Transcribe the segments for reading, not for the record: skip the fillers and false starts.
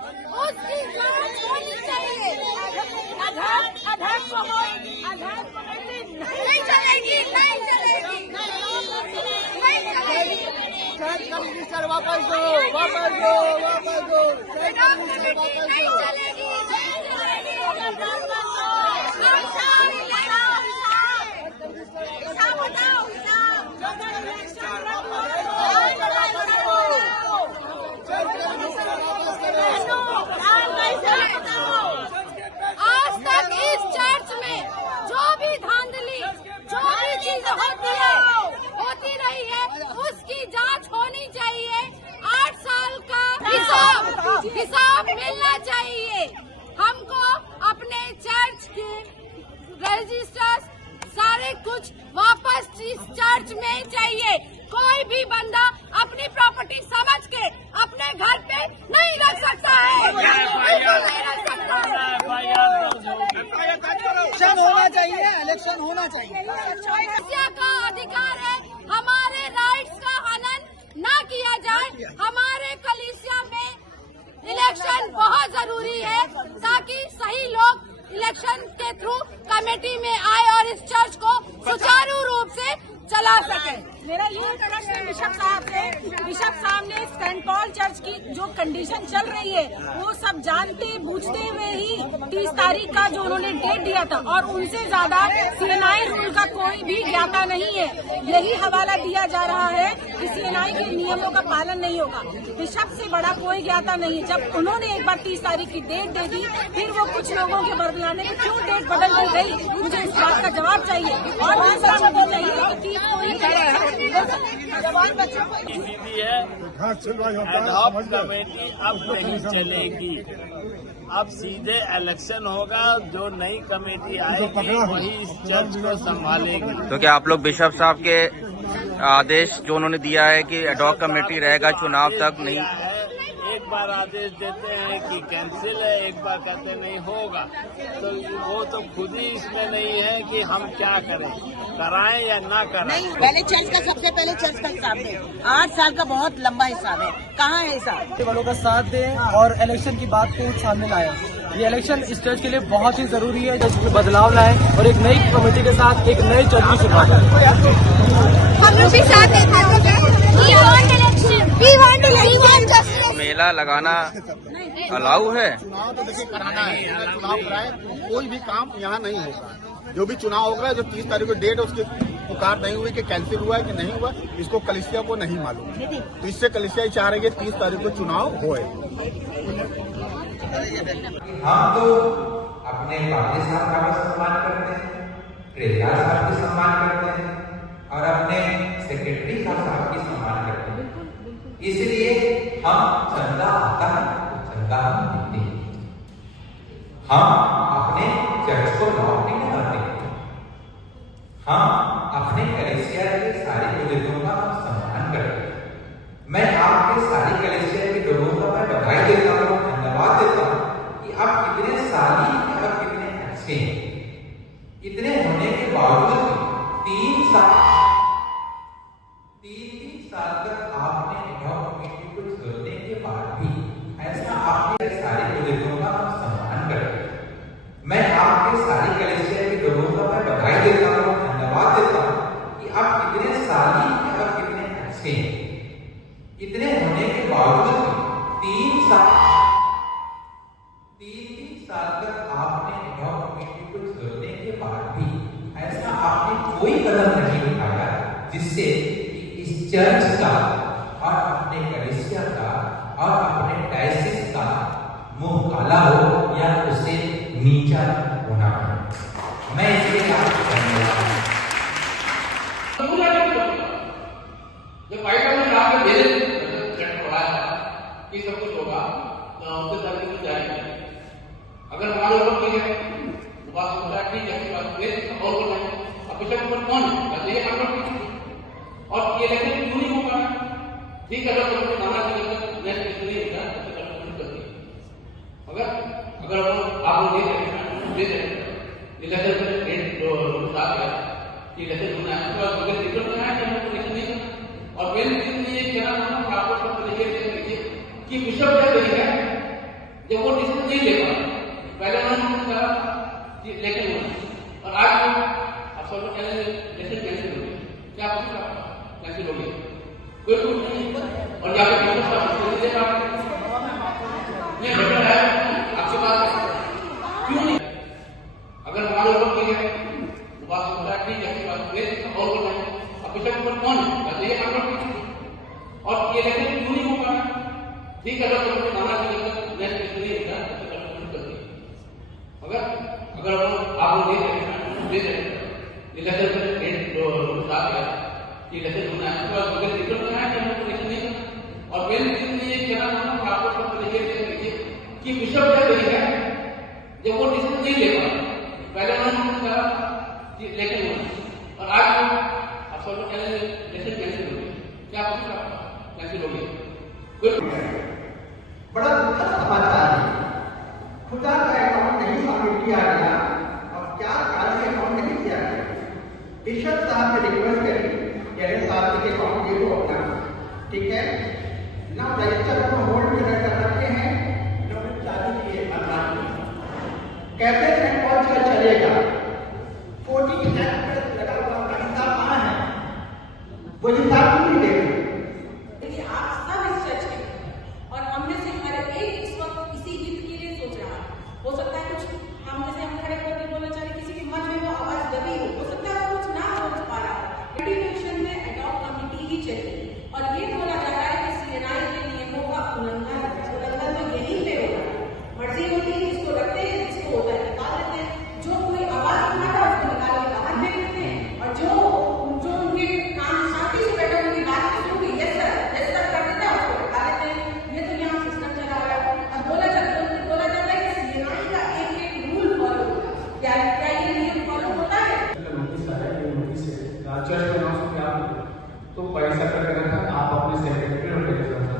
उसकी जांच होनी चाहिए। अध्यक्ष को नहीं चलेगी, नहीं चलेगी, नहीं चलेगी। मिनिस्टर वापस दो, वापस दो, वापस दो, नहीं चलेगी। हिसाब बताओ, आज तक इस चर्च में जो भी धांधली, जो भी चीज होती रही है, उसकी जांच होनी चाहिए। 8 साल का हिसाब मिलना चाहिए। हमको अपने चर्च के रजिस्टर्स सारे कुछ वापस इस चर्च में चाहिए। कोई भी बंदा अपनी प्रॉपर्टी समझ के अपने घर पे नहीं रख सकता है, बिल्कुल नहीं रख सकता है। इलेक्शन होना चाहिए, इलेक्शन होना चाहिए। कलिसिया का अधिकार है, हमारे राइट्स का हनन ना किया जाए। हमारे कलिसिया में इलेक्शन बहुत जरूरी है ताकि सही लोग इलेक्शन के थ्रू कमेटी में आए और इस चर्च को सुचारू रूप से चला सके। मेरा ये प्रश्न है बिशप साहब से। बिशप साहब ने सेंट पॉल चर्च की जो कंडीशन चल रही है वो सब जानते बूझते हुए ही 30 तारीख का जो उन्होंने डेट दिया था, और उनसे ज्यादा सीएनआई रूल का कोई भी ज्ञाता नहीं है। यही हवाला दिया जा रहा है कि सीएनआई के नियमों का पालन नहीं होगा। बिशप से बड़ा कोई ज्ञाता नहीं है। जब उन्होंने एक बार 30 तारीख की डेट दे दी, फिर वो कुछ लोगों के बदलाने में क्यों डेट बदल दी गई, मुझे इस बात का जवाब चाहिए। और दूसरा मुझे चाहिए कि जवान बच्चों को दीदी है कमेटी अब नहीं चलेगी। अब सीधे इलेक्शन होगा, जो नई कमेटी आएगी वही इस चर्च को संभालेगी। तो क्या आप लोग बिशप साहब के आदेश जो उन्होंने दिया है कि एडॉक कमेटी रहेगा चुनाव तक नहीं? एक बार आदेश देते हैं कि कैंसिल है, एक बार कहते नहीं होगा, तो वो तो खुद ही इसमें नहीं है कि हम क्या करें, कराएं या ना कराएं। नहीं, पहले चर्च का सबसे पहले चर्च का हिसाब दें। 8 साल का बहुत लंबा हिसाब है, कहाँ है हिसाब? वालों का साथ दें और इलेक्शन की बात को सामने लाएं। ये इलेक्शन इस चर्च के लिए बहुत ही जरूरी है, जिसमें बदलाव लाए और एक नई कमेटी के साथ एक नई चर्च की शुरुआत है। मेला लगाना अलाउ है? चुनाव तो देखिए कराना है, चुनाव कराए, कोई भी काम यहाँ नहीं होगा। जो भी चुनाव होगा, जो 30 तारीख को डेट है उसकी पुकार नहीं हुई कि कैंसिल हुआ है कि नहीं हुआ, इसको कलिसिया को नहीं मालूम। तो इससे कलिसिया ही चाह रही है 30 तारीख को चुनाव होए। हम तो अपने पादरी साहब का भी सम्मान करते हैं, ट्रेजरर साहब की सम्मान करते हैं और अपने सेक्रेटरी साहब की सम्मान करते हैं। इसलिए हम चंदा आता है तो चंदा हम देते हैं। हम अपने चर्च को लॉक नहीं लगाते, हम अपने कलीसिया के सारे बुजुर्गों का हम सम्मान करते हैं। मैं आपके सारी कलीसिया के लोगों का मैं बधाई देता हूँ, धन्यवाद देता हूँ कि आप कितने साली और कितने अच्छे हैं। इतने होने के बावजूद 3 साल तक आपने कमेटी को छोड़ने के बाद भी ऐसा आपके सारे बुजुर्गों का हम सम्मान करते हैं। मैं आपके सारी कलीसिया के लोगों का मैं बधाई देता हूँ, धन्यवाद देता हूँ कि आप कितने साली और कितने अच्छे हैं। इतने होने के बावजूद 3 साल तक आपने कमेटी को छोड़ने के बाद भी ऐसा आपने कोई कदम नहीं उठाया जिससे इस चर्च का और अपने कलीसिया का और अपने डायसिस का मुंह काला हो या उसे नीचा होना पड़े। मैं इसलिए आपको धन्यवाद सब कुछ होगा तो उसके तरीके से जाएंगे। अगर मान लो ठीक है, बात होता है ठीक है, बात फिर और बोलेंगे अब बिशप पर कौन है, ये हम लोग और ये इलेक्शन क्यों नहीं होगा? ठीक है, अगर तो नाना जी का नेक्स्ट इशू नहीं होता तो कंट्रोल करती। अगर आप लोग ये इलेक्शन में डेट जो साथ है कि इलेक्शन होना है, तो अगर रिजल्ट में आए तो इलेक्शन नहीं करना। और मेन चीज ये कहना चाहूँगा आपको सब तरीके से देखिए कि बिशप क्या है जब वो डिसीजन नहीं ले पाए, पहले उन्होंने कहा कि इलेक्शन होना, और आज आप सब लोग कह रहे हैं इलेक्शन कैंसिल हो गया। क्या पूछा कैंसिल हो गया? कोई कुछ नहीं। और यहाँ पे नहीं बेटर है आपसे बात क्यों नहीं? अगर हमारे ऊपर कोई है वो बात होता है ठीक है, बात और कोई नहीं। अब पिछले ऊपर कौन है? ये और ये इलेक्शन क्यों नहीं हो पाया? ठीक है, अगर गाना अगर आप लोग दे रहे इलेक्शन होना है तो अगर दिक्कत होना है तो इलेक्शन नहीं करना। और मेन चीज ये कहना था आपको सब देखिए कि बिशप क्या करेगा जब वो डिसीजन नहीं ले पाए, पहले उन्होंने कहा कि इलेक्शन होना, और आज आप सब लोग कह रहे हैं इलेक्शन कैंसिल हो गया। क्या पूछा कैंसिल हो गया? बड़ा दुखद समाचार है। खुदा का अकाउंट नहीं सबमिट किया गया और क्या कारण से अकाउंट नहीं किया गया। बिशप साहब से रिक्वेस्ट करी कि साहब के अकाउंट दे दो अपना, ठीक है ना। रजिस्टर को होल्ड में कर रखे हैं, नोटिस जारी किए कैसे सेंट पॉल चर्च चलेगा। 14 एक्ट लगा हुआ का हिसाब कहाँ है? वो हिसाब क्यों नहीं देगा? हो सकता है कुछ हम जैसे हम खड़े होकर बोलना चाह रहे किसी के मन में वो आवाज दबी हो सकता है कुछ ना समझ पा रहा है। इलेक्शन में एडॉक कमेटी ही चली और ये बोला जा रहा है कि सीएनआई के नियमों का उल्लंघन तो यही पे होगा। मर्जी होती है जिसको रखते हैं, जिसको होता है निकाल देते हैं। जो कोई आवाज उठाता है उसको निकाल के बाहर फेंक देते हैं, और जो उनके काम शांति से बैठे उनकी बात सुनोगे यस सर कर देते हैं उसको उठा देते हैं। ये तो यहाँ सिस्टम चला हुआ है। और बोला जाता है क्या ये नियम फॉलो होता है? चर्च में नाम से क्या तो पैसा करके रखा आप अपने सेक्रेटरी और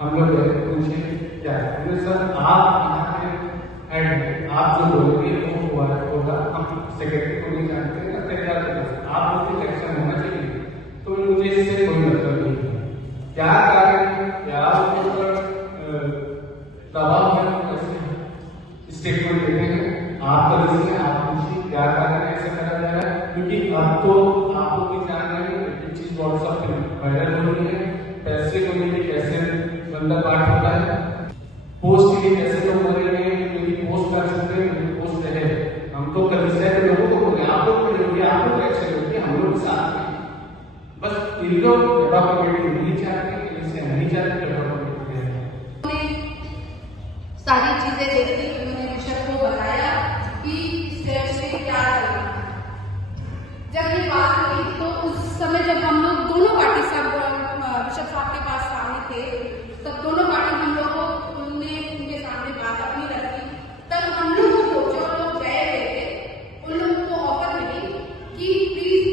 हम लोग पूछे क्या है सर आप यहाँ पे हेड आप जो बोलोगे वो होगा, हम सेक्रेटरी को नहीं जानते आप लोग इलेक्शन होना चाहिए। तो मुझे इससे कोई मतलब नहीं है। क्या कारण क्या दबाव है स्टेटमेंट देते हैं आप तरफ से आप पूछिए क्या कारण ऐसा करा जा रहा है, क्योंकि अब तो आपको भी जान रहे हैं एक चीज व्हाट्सएप पे वायरल हो रही है। पैसे को लेके कैसे बंदा पाठ होता है, पोस्ट के लिए कैसे लोग बोल रहे हैं मेरी पोस्ट कर सकते हैं, मेरी पोस्ट है। हम तो कभी से लोगों को बोले आप लोग करेंगे, आप लोग ऐसे लोग हम लोग साथ में बस इन लोग डेवलपमेंट नहीं चाहते, इसे नहीं चाहते डेवलपमेंट। सारी चीजें देखते उन्होंने बिशप को बताया कि स्टेप्स पे क्या करना। जब ये बात हुई तो उस समय जब हम लोग दोनों पार्टी सब बिशप साहब के पास सामने थे, तब दोनों पार्टी हम लोग को उनके सामने बात अपनी रखी। तब हम लोगों को जो लोग गए हुए थे उन लोगों को ऑफर मिली कि प्लीज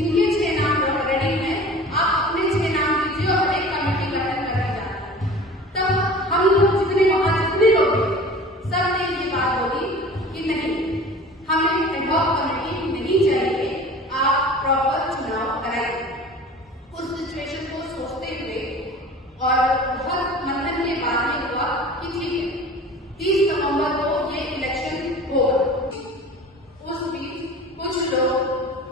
इनके 6 नाम रेडी हैं, आप अपने 6 नाम दीजिए और एक कमेटी गठन करके जाए। तब हम लोग जितने लोग सब ने ये बात बोली कि नहीं, हमें एडहॉक कमेटी नहीं चाहिए, आप प्रॉपर चुनाव कराइए। उस सिचुएशन को सोचते हुए और बहुत मंथन के बाद ये हुआ कि ठीक है 30 नवंबर को ये इलेक्शन होगा। उस बीच कुछ लोग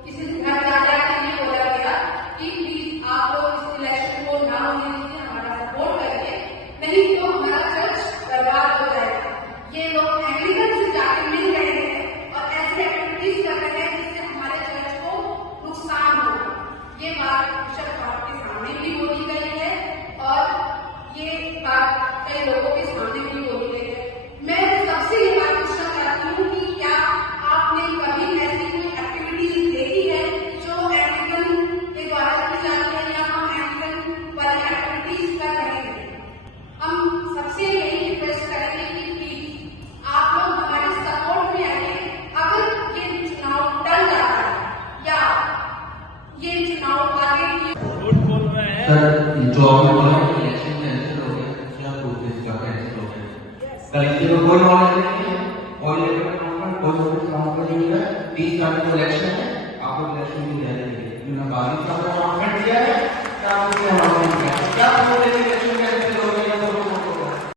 किसी घर जाकर के लिए बोला गया कि प्लीज आप लोग इस इलेक्शन को ना होने दीजिए, हमारा सपोर्ट करिए, नहीं तो हमारा चर्च बर्बाद हो जाएगा। ये लोग एंग्लिकन से जाके मिल रहे हैं और ऐसी एक्टिविटीज कर रहे हैं जिससे हमारे चर्च को नुकसान होगा। ये बात बिशप साहब के सामने भी बोली गई है और ये बात कई लोगों के सामने भी बोली गई है। मैं सबसे ये बात पूछना चाहती हूँ कि क्या आपने कभी ऐसी कोई एक्टिविटीज देखी है जो एंग्लिकन के द्वारा की जाती है या हम एंग्लिकन वाली एक्टिविटीज कर रहे हैं? हम सबसे यही रिक्वेस्ट करेंगे कि प्लीज आप लोग हमारे सपोर्ट में आइए। अगर ये चुनाव टल जाता है या ये चुनाव आगे जो इलेक्शन कैंसिल हो गया, क्या प्रोसेस का कैंसिल हो गया, कलेक्टर को कोई नॉलेज नहीं है, कोई नोटिस नहीं है। 30 तारीख को इलेक्शन है, आप लोग इलेक्शन की तैयारी करिए।